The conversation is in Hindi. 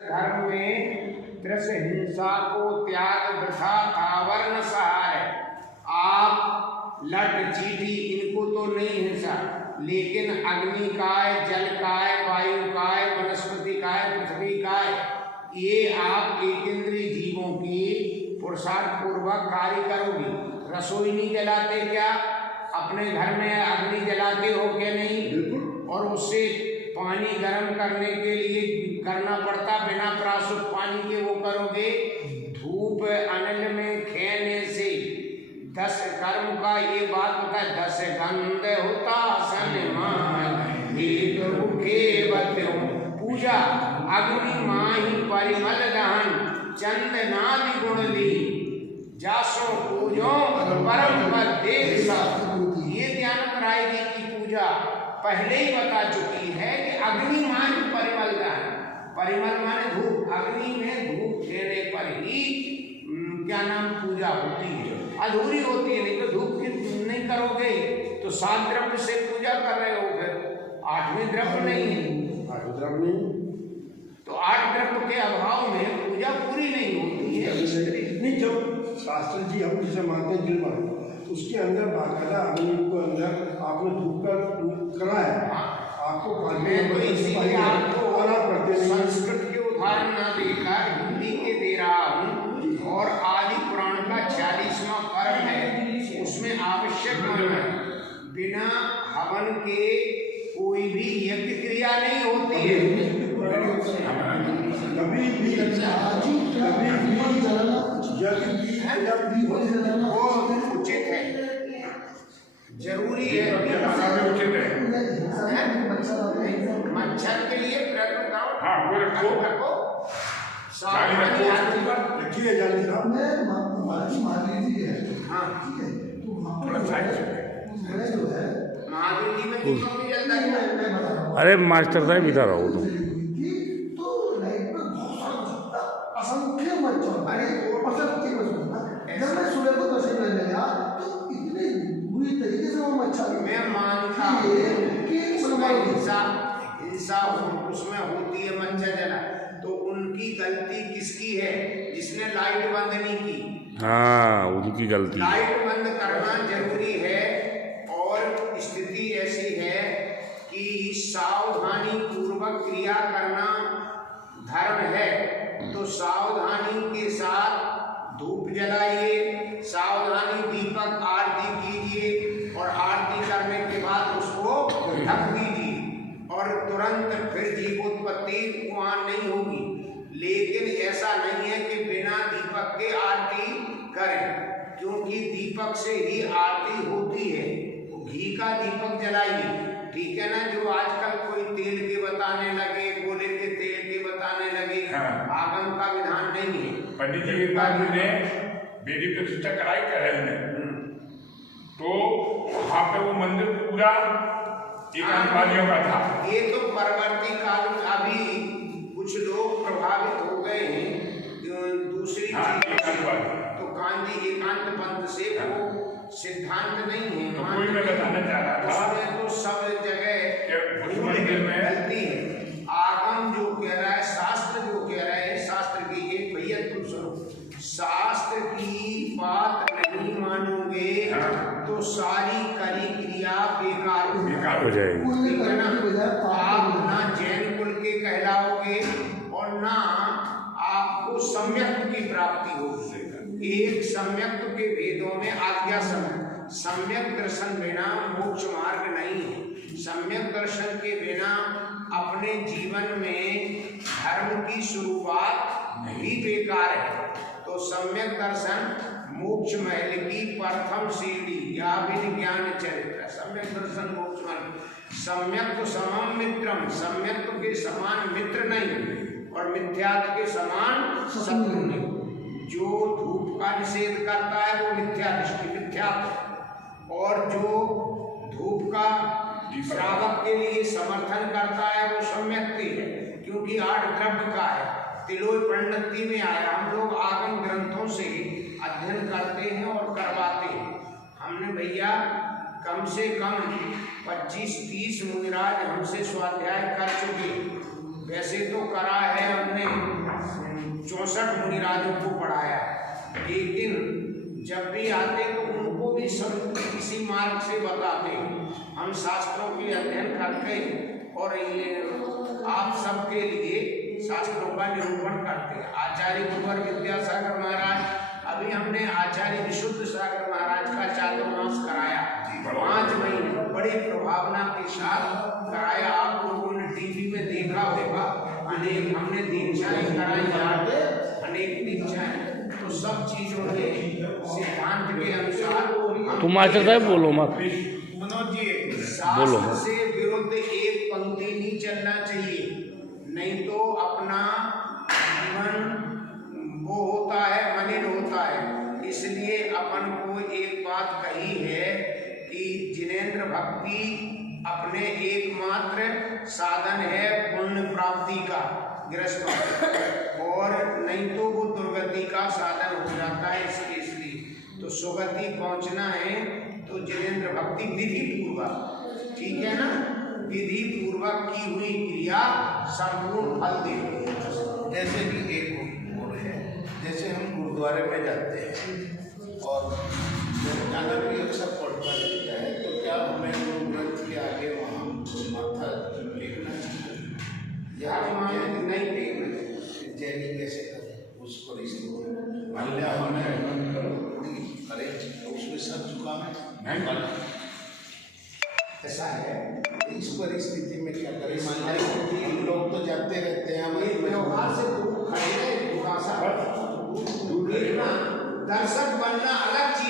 धर्म में दृश्य हिंसा को त्याग वृथा था वर्ण सहार है। आप लट चीटी इनको तो नहीं हिंसा, लेकिन अग्नि काय, जल काय, वायु काय, वनस्पति काय, पृथ्वी काय, ये आप एक इंद्रिय जीवों की पुरुषार्थ पूर्वक कार्य करोगे। रसोई नहीं जलाते क्या? अपने घर में अग्नि जलाते हो क्या? नहीं। और उससे पानी गर्म करने के लिए करना पड़ता, बिना प्राशुद्ध पानी के वो करोगे। धूप अनिल में खेने से 10 कर्म का ये बात होता है। 10 गंध होता सन एक रुखे बत्यों पूजा अग्नि माही परिमल दहन चंदनादि गुण ली जासो पूजो परम पद देख सब। ये ध्यान कराएगी की पूजा पहले ही बता चुकी है कि अग्नि माही परिमल दहन, परिमल माने धूप, अग्नि में धूप देने पर ही क्या नाम पूजा होती है। अधूरी होती है, नहीं तो धूप की नहीं करोगे तो 7 द्रव्य से पूजा कर रहे हो, फिर 8वें द्रव्य नहीं है। 8वें द्रव्य नहीं तो 8 द्रव्य के अभाव में पूजा पूरी नहीं होती है। नहीं, जब शास्त्र जी हम जिसे मानते हैं जिलवन, उसके अंदर बाकायदा अग्नि को अंदर आपने धूप का करा है। आपको संस्कृत के उदाहरण न देकर हिंदी के दे रहा हूँ। और आदि पुराण का 46वां पर्व है, उसमें आवश्यक मानना बिना हवन के कोई भी यज्ञ क्रिया नहीं होती है। कभी भी वो उचित है, जरूरी है, उचित है। मच्छर के लिए प्रयत्न करो, हाँ वो रखो, सावधानी आती बात रखिए जानी साहब ने महावीर जी है। हाँ ठीक है, तो थोड़ा साइड से जो है महावीर जी में दीपक भी जलता है। अरे मास्टर साहब इधर आओ तो लाइट में बहुत सारा असंख्य मच्छर, अरे जब मैं सूर्य को दर्शन करने गया तो इतने बुरी तरीके से वो मच्छर, मैं मानता हूँ कि हिंसा उसमें होती है, मच्छर जला, तो उनकी गलती किसकी है? जिसने लाइट बंद नहीं की। हाँ, उनकी गलती। लाइट बंद करना जरूरी है। और स्थिति ऐसी है कि सावधानी पूर्वक क्रिया करना धर्म है, तो सावधानी के साथ धूप जलाइए, सावधानी दीपक आरती कीजिए और आरती करने के बाद उसको ढक दीजिए और तुरंत फिर जीवोत्पत्ति वहाँ नहीं होगी। लेकिन ऐसा नहीं है कि बिना दीपक के आरती करें, क्योंकि दीपक से ही आरती होती है। तो घी का दीपक जलाइए, ठीक है ना। जो आजकल कोई तेल के बताने लगे, गोले के तेल के बताने लगे, आगम का विधान नहीं है। पंडित जी एक बार ने बेदी प्रतिष्ठा कराई करल में, तो वहाँ पे वो मंदिर पूरा एकांतवादियों का था। ये तो परवर्ती काल में अभी कुछ लोग प्रभावित हो गए हैं दूसरी तो गांधी एकांत पंथ से, वो सिद्धांत नहीं है। तो कोई मैं बताना चाह रहा था, उसमें तो सब जगह उस मंदिर में गलती है। आगम जो कह रहा है, शास्त्र जो कह रहे हैं, शास्त्र की एक भैया तुम सुनो, शास्त्र की बात नहीं मानोगे तो सारी करी क्रिया बेकार हो जाएगी। ठीक है ना। आप ना जैन कुल के कहलाओगे और ना आपको सम्यक की प्राप्ति होगी। एक सम्यक के वेदों में आज्ञा सम्यक दर्शन बिना मोक्ष मार्ग नहीं है। सम्यक दर्शन के बिना अपने जीवन में धर्म की शुरुआत भी बेकार है। तो सम्यक दर्शन मोक्ष महल की प्रथम सीढ़ी या विज्ञान चरित्र। सम्यक दर्शन मोक्ष महल। सम्यक तो समम मित्रम, सम्यक के समान मित्र नहीं और मिथ्यात्व के समान शत्रु नहीं। जो धूप का निषेध करता है वो मिथ्या दृष्टि, मिथ्यात्व, और जो धूप का श्रावक के लिए समर्थन करता है वो सम्यक्ति है, क्योंकि 8 द्रव्य का है। तिलोय पंडिती में आया, हम लोग आगम ग्रंथों से अध्ययन करते हैं और करवाते हैं। हमने भैया कम से कम 25-30 मुनिराज हमसे स्वाध्याय कर चुके। वैसे तो करा है हमने महाराजों को पढ़ाया, लेकिन जब भी आते तो उनको भी सब किसी मार्ग से बताते। हम शास्त्रों के अध्ययन करते और ये आप सबके लिए शास्त्रों का निरूपण करते। आचार्य कुंवर विद्यासागर महाराज, अभी हमने आचार्य विशुद्ध सागर महाराज का चातुर्मास कराया 5 महीने, बड़ी प्रभावना के साथ कराया। आप लोगों ने टीवी में देखा होगा, अनेक हमने दीक्षाएं कराई, अनेक दीक्षाएं, तो सब चीजों के सिद्धांत के अनुसार तुम मास्टर साहब बोलो मत। मनोज जी, शास्त्र से विरुद्ध एक पंक्ति नहीं चलना चाहिए, नहीं तो अपना जीवन वो होता है, मलिन होता है। इसलिए अपन को एक बात कही है कि जिनेंद्र भक्ति अपने एकमात्र साधन है पुण्य प्राप्ति का गृहस्थों, और नहीं तो वो दुर्गति का साधन हो जाता है। इसलिए तो सुगति पहुंचना है तो जिनेंद्र भक्ति विधि पूर्वक, ठीक है ना, विधि पूर्वक की हुई क्रिया संपूर्ण फल देती है। जैसे कि एक और है, जैसे हम गुरुद्वारे में जाते हैं और गाना भी अक्सर पढ़ता रहता है, तो क्या हमें गुरु ग्रंथ के आगे वहाँ माथा टेकना चाहिए? यहाँ नहीं टेकना, जैनी कैसे करें उसको रिश्ते मान लिया हमें करें तो उसमें सर झुका नहीं, ऐसा है। इस परिस्थिति में क्या करें? मान लिया हम लोग तो जाते रहते हैं, हमारे व्यवहार से खड़े दर्शक बनना अलग चीज